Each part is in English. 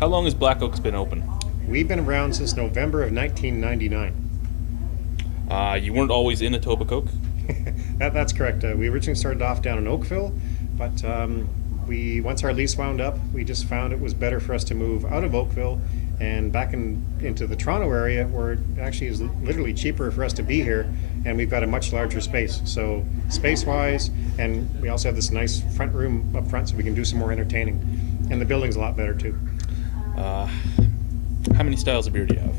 How long has Black Oak's been open? We've been around since November of 1999. You weren't always in Etobicoke? That's correct. We originally started off down in Oakville, but we once our lease wound up, we just found it was better for us to move out of Oakville and back into the Toronto area, where it actually is literally cheaper for us to be here, and we've got a much larger space. So space-wise, and we also have this nice front room up front, so we can do some more entertaining, and the building's a lot better too. Uh, how many styles of beer do you have?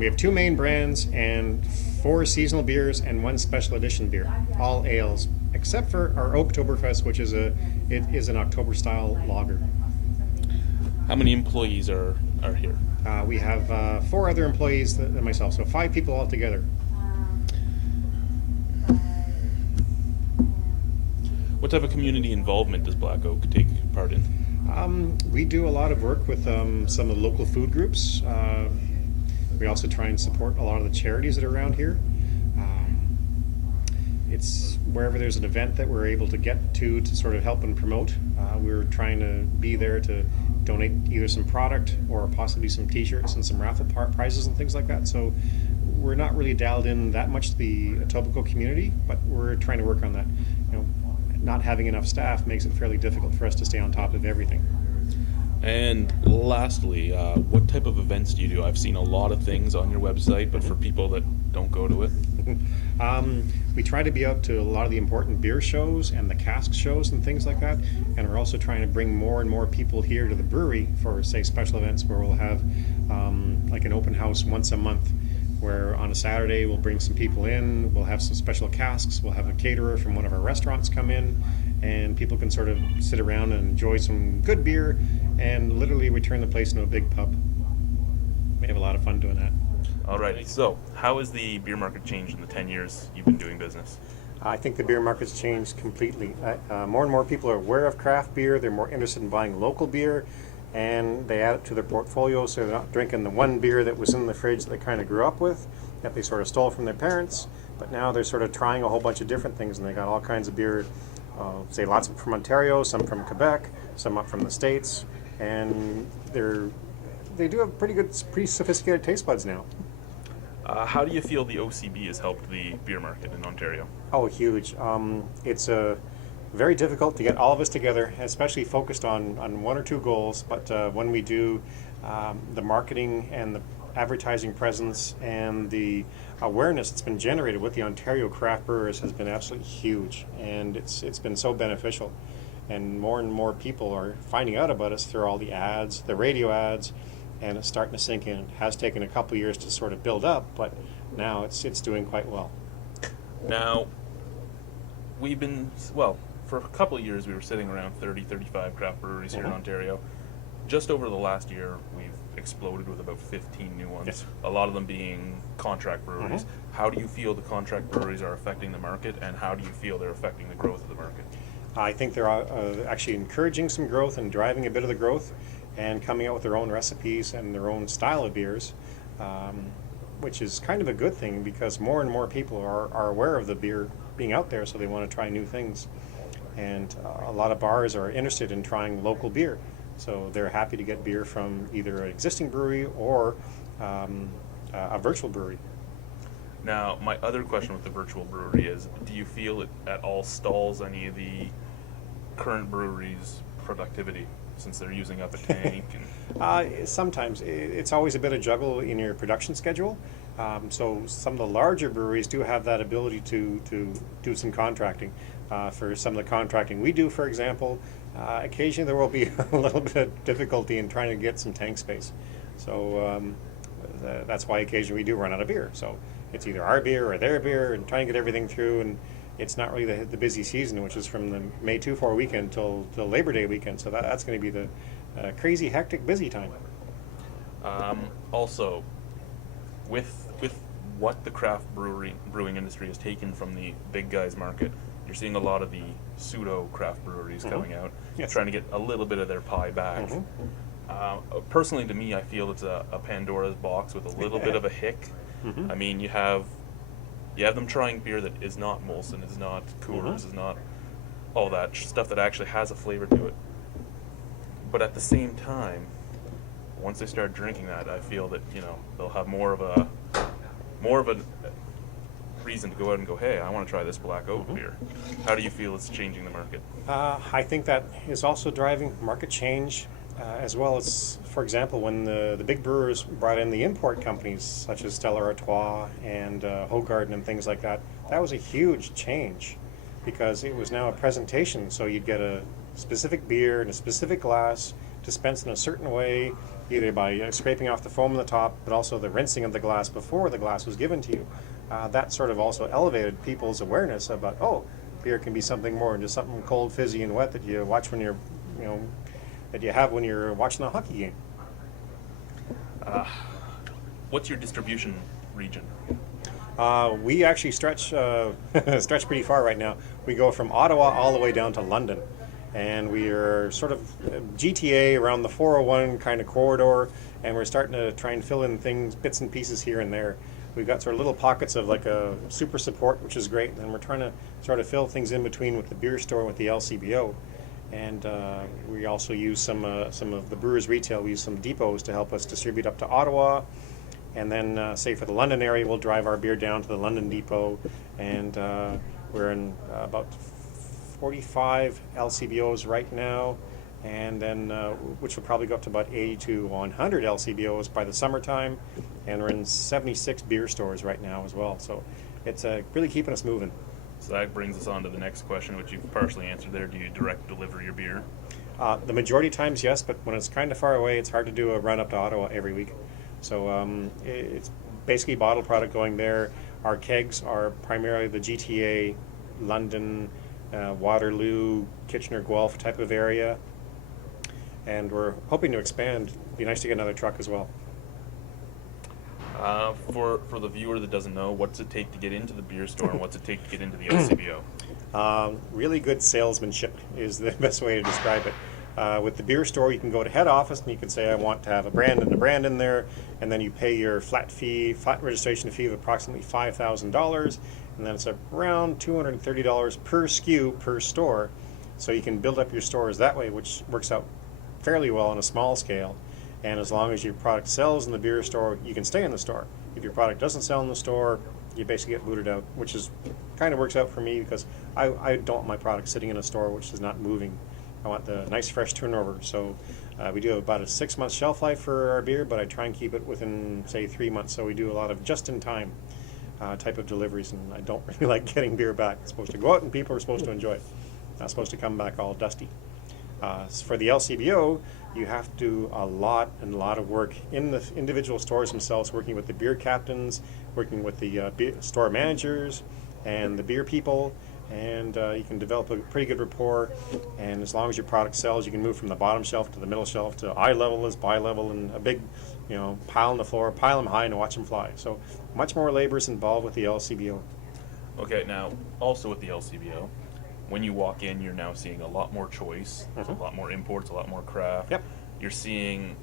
We have two main brands and four seasonal beers and one special edition beer, all ales, except for our Oktoberfest, which is an October style lager. How many employees are here? We have four other employees than myself, so five people altogether. What type of community involvement does Black Oak take part in? We do a lot of work with some of the local food groups. We also try and support a lot of the charities that are around here. It's wherever there's an event that we're able to get to sort of help and promote. We're trying to be there to donate either some product or possibly some t-shirts and some raffle prizes and things like that. So we're not really dialed in that much to the Etobicoke community, but we're trying to work on that. Not having enough staff makes it fairly difficult for us to stay on top of everything. And lastly, what type of events do you do? I've seen a lot of things on your website, but for people that don't go to it? We try to be out to a lot of the important beer shows and the cask shows and things like that, and we're also trying to bring more and more people here to the brewery for, say, special events where we'll have like an open house once a month, where on a Saturday we'll bring some people in, we'll have some special casks, we'll have a caterer from one of our restaurants come in, and people can sort of sit around and enjoy some good beer, and literally we turn the place into a big pub. We have a lot of fun doing that. Alrighty, so how has the beer market changed in the 10 years you've been doing business? I think the beer market's changed completely. More and more people are aware of craft beer, they're more interested in buying local beer, and they add it to their portfolio, so they're not drinking the one beer that was in the fridge that they kind of grew up with, that they sort of stole from their parents, but now they're sort of trying a whole bunch of different things, and they got all kinds of beer, say lots from Ontario, some from Quebec, some up from the States, and they do have pretty sophisticated taste buds now. How do you feel the OCB has helped the beer market in Ontario? Oh, huge. It's very difficult to get all of us together, especially focused on one or two goals, but when we do, the marketing and the advertising presence and the awareness that's been generated with the Ontario craft brewers has been absolutely huge, and it's been so beneficial. And more people are finding out about us through all the ads, the radio ads, and it's starting to sink in. It has taken a couple years to sort of build up, but now it's doing quite well. Now, for a couple of years we were sitting around 30, 35 craft breweries here in Ontario. Just over the last year, we've exploded with about 15 new ones, Yes. a lot of them being contract breweries. How do you feel the contract breweries are affecting the market, and how do you feel they're affecting the growth of the market? I think they're actually encouraging some growth and driving a bit of the growth and coming out with their own recipes and their own style of beers, which is kind of a good thing because more and more people are aware of the beer being out there, so they want to try new things. And a lot of bars are interested in trying local beer, so they're happy to get beer from either an existing brewery or a virtual brewery. Now, my other question with the virtual brewery is, do you feel it at all stalls any of the current breweries' productivity, since they're using up a tank? Sometimes. It's always a bit of juggle in your production schedule. So some of the larger breweries do have that ability to do some contracting. For some of the contracting we do, for example, occasionally there will be a little bit of difficulty in trying to get some tank space. So that's why occasionally we do run out of beer. So it's either our beer or their beer, and trying to get everything through. And it's not really the busy season, which is from the May 2-4 weekend till Labor Day weekend. So that's going to be the crazy, hectic, busy time. Also, with what the craft brewing industry has taken from the big guys market, you're seeing a lot of the pseudo craft breweries coming out, Yes. trying to get a little bit of their pie back. Personally, to me, I feel it's a Pandora's box with a little bit of a hick. I mean, you have them trying beer that is not Molson, is not Coors, is not all that stuff that actually has a flavor to it. But at the same time, once they start drinking that, I feel that they'll have more of a reason to go out and go, hey, I want to try this black oak beer. How do you feel it's changing the market? I think that is also driving market change, as well as, for example, when the big brewers brought in the import companies such as Stella Artois and Hoegaarden and things like that. That was a huge change because it was now a presentation. So you'd get a specific beer in a specific glass, dispensed in a certain way, either by scraping off the foam on the top, but also the rinsing of the glass before the glass was given to you. That sort of also elevated people's awareness about, oh, beer can be something more than just something cold, fizzy, and wet that you watch when you're, that you have when you're watching a hockey game. What's your distribution region? We actually stretch pretty far right now. We go from Ottawa all the way down to London, and we are sort of GTA around the 401 kind of corridor, and we're starting to try and fill in things, bits and pieces here and there. We've got sort of little pockets of like a super support, which is great, and then we're trying to sort of fill things in between with the beer store, with the LCBO, and we also use some of the brewers retail. We use some depots to help us distribute up to Ottawa, and then say for the London area, we'll drive our beer down to the London depot, and we're in about 45 LCBOs right now, and then which will probably go up to about 80 to 100 LCBOs by the summertime, and we're in 76 beer stores right now as well. So it's really keeping us moving. So that brings us on to the next question, which you've partially answered there. Do you direct deliver your beer? The majority of times, yes, but when it's kind of far away, it's hard to do a run up to Ottawa every week. So it's basically bottled product going there. Our kegs are primarily the GTA, London, Waterloo, Kitchener, Guelph type of area. And we're hoping to expand. It'd be nice to get another truck as well. For the viewer that doesn't know, what's it take to get into the beer store and what's it take to get into the LCBO? Really good salesmanship is the best way to describe it. With the beer store, you can go to head office and you can say, I want to have a brand in there, and then you pay your flat registration fee of approximately $5,000, and then it's around $230 per SKU per store. So you can build up your stores that way, which works out fairly well on a small scale. And as long as your product sells in the beer store, you can stay in the store. If your product doesn't sell in the store, you basically get booted out, which is kind of works out for me because I don't want my product sitting in a store which is not moving. I want the nice fresh turnover. So we do have about a 6-month shelf life for our beer, but I try and keep it within, say, 3 months. So we do a lot of just-in-time type of deliveries, and I don't really like getting beer back. It's supposed to go out and people are supposed to enjoy it. Not supposed to come back all dusty. For the LCBO, you have to do a lot of work in the individual stores themselves, working with the beer captains, working with the store managers and the beer people, and you can develop a pretty good rapport. And as long as your product sells, you can move from the bottom shelf to the middle shelf to eye level is bi level, and a big pile on the floor, pile them high and watch them fly. So much more labor is involved with the LCBO. Okay, now also with the LCBO, when you walk in, you're now seeing a lot more choice. There's a lot more imports, a lot more craft. Yep. You're seeing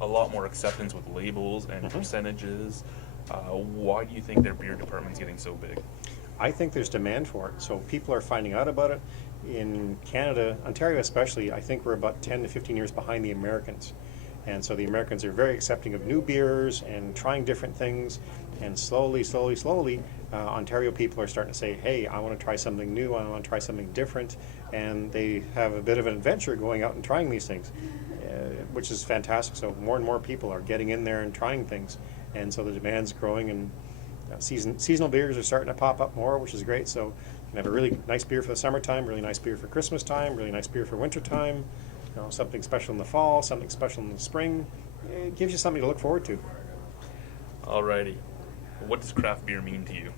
a lot more acceptance with labels and percentages. Why do you think their beer department's getting so big? I think there's demand for it. So people are finding out about it. In Canada, Ontario especially, I think we're about 10 to 15 years behind the Americans. And so the Americans are very accepting of new beers and trying different things. And slowly, Ontario people are starting to say, hey, I want to try something new, I want to try something different. And they have a bit of an adventure going out and trying these things, which is fantastic. So more and more people are getting in there and trying things. And so the demand's growing, and seasonal beers are starting to pop up more, which is great. So you can have a really nice beer for the summertime, really nice beer for Christmas time, really nice beer for wintertime. Something special in the fall, something special in the spring. It gives you something to look forward to. Alrighty. What does craft beer mean to you?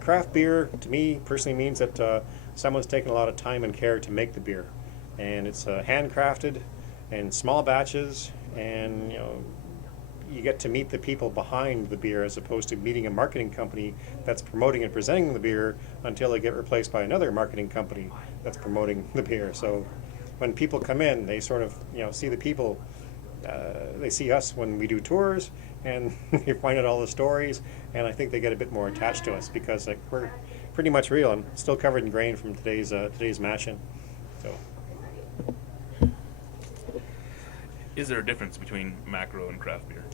Craft beer, to me, personally means that someone's taken a lot of time and care to make the beer. And it's handcrafted in small batches, and you get to meet the people behind the beer as opposed to meeting a marketing company that's promoting and presenting the beer until they get replaced by another marketing company that's promoting the beer. So when people come in, they sort of see the people. They see us when we do tours, and they find out all the stories, and I think they get a bit more attached to us because we're pretty much real. I'm still covered in grain from today's mash-in. So Is there a difference between macro and craft beer?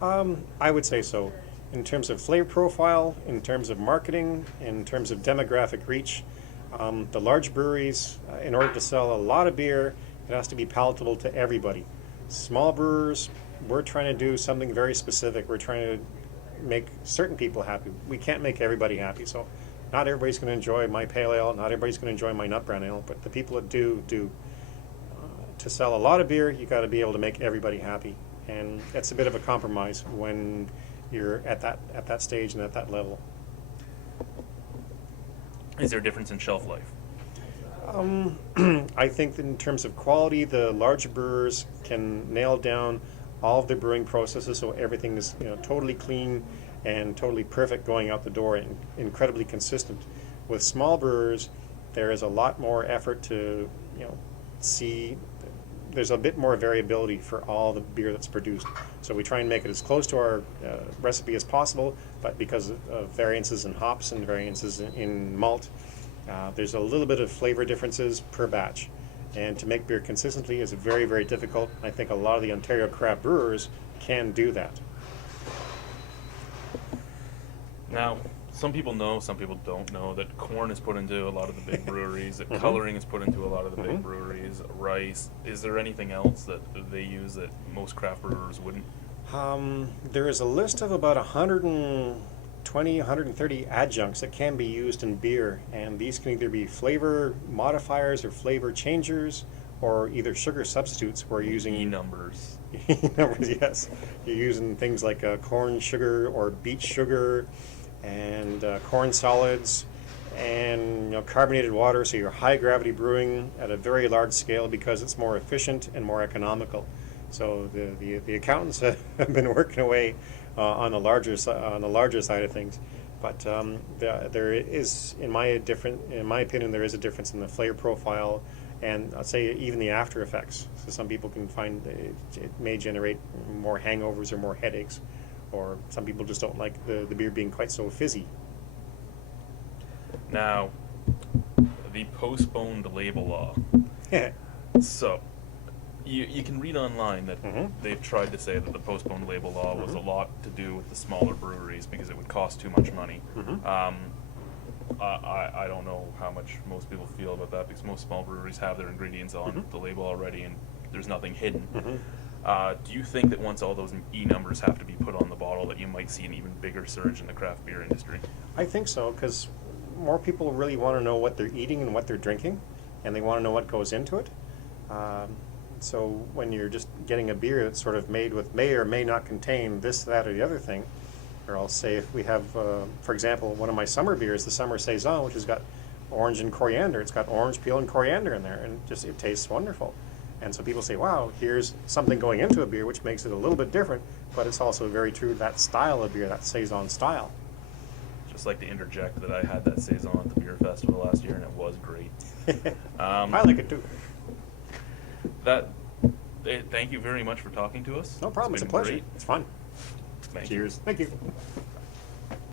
I would say so. In terms of flavor profile, in terms of marketing, in terms of demographic reach, the large breweries, in order to sell a lot of beer, it has to be palatable to everybody. Small brewers, we're trying to do something very specific. We're trying to make certain people happy. We can't make everybody happy, so not everybody's going to enjoy my pale ale, not everybody's going to enjoy my nut brown ale, but the people that do. To sell a lot of beer, you got to be able to make everybody happy, and it's a bit of a compromise when you're at that stage and at that level. Is there a difference in shelf life? I think that in terms of quality, the large brewers can nail down all of the brewing processes, so everything is totally clean and totally perfect going out the door and incredibly consistent. With small brewers, there is a lot more effort to see. There's a bit more variability for all the beer that's produced. So we try and make it as close to our recipe as possible, but because of variances in hops and variances in malt, there's a little bit of flavor differences per batch. And to make beer consistently is very, very difficult. I think a lot of the Ontario craft brewers can do that. Now, some people know, some people don't know that corn is put into a lot of the big breweries, that coloring is put into a lot of the big breweries, rice. Is there anything else that they use that most craft brewers wouldn't? There is a list of about 120, 130 adjuncts that can be used in beer, and these can either be flavor modifiers or flavor changers, or either sugar substitutes. We're using E-numbers. E-numbers, yes. You're using things like corn sugar or beet sugar, and corn solids, and carbonated water. So you're high gravity brewing at a very large scale because it's more efficient and more economical. So the accountants have been working away on the larger side of things, but there is, in my opinion, there is a difference in the flavor profile, and I'd say even the after effects. So some people can find it may generate more hangovers or more headaches, or some people just don't like the beer being quite so fizzy. Now, the postponed label law. So, you can read online that they've tried to say that the postponed label law was a lot to do with the smaller breweries because it would cost too much money. I don't know how much most people feel about that because most small breweries have their ingredients on the label already and there's nothing hidden. Do you think that once all those E-numbers have to be put on the bottle that you might see an even bigger surge in the craft beer industry? I think so, because more people really want to know what they're eating and what they're drinking, and they want to know what goes into it. So when you're just getting a beer that's sort of made with may or may not contain this, that, or the other thing, or I'll say if we have, for example, one of my summer beers, the Summer Saison, which has got orange and coriander. It's got orange peel and coriander in there, and it tastes wonderful. And so people say, wow, here's something going into a beer which makes it a little bit different, but it's also very true to that style of beer, that Saison style. Just like to interject that I had that Saison at the beer festival last year, and it was great. I like it too. Thank you very much for talking to us. No problem. It's a pleasure. Great. It's fun. Thank Cheers. you. Thank you.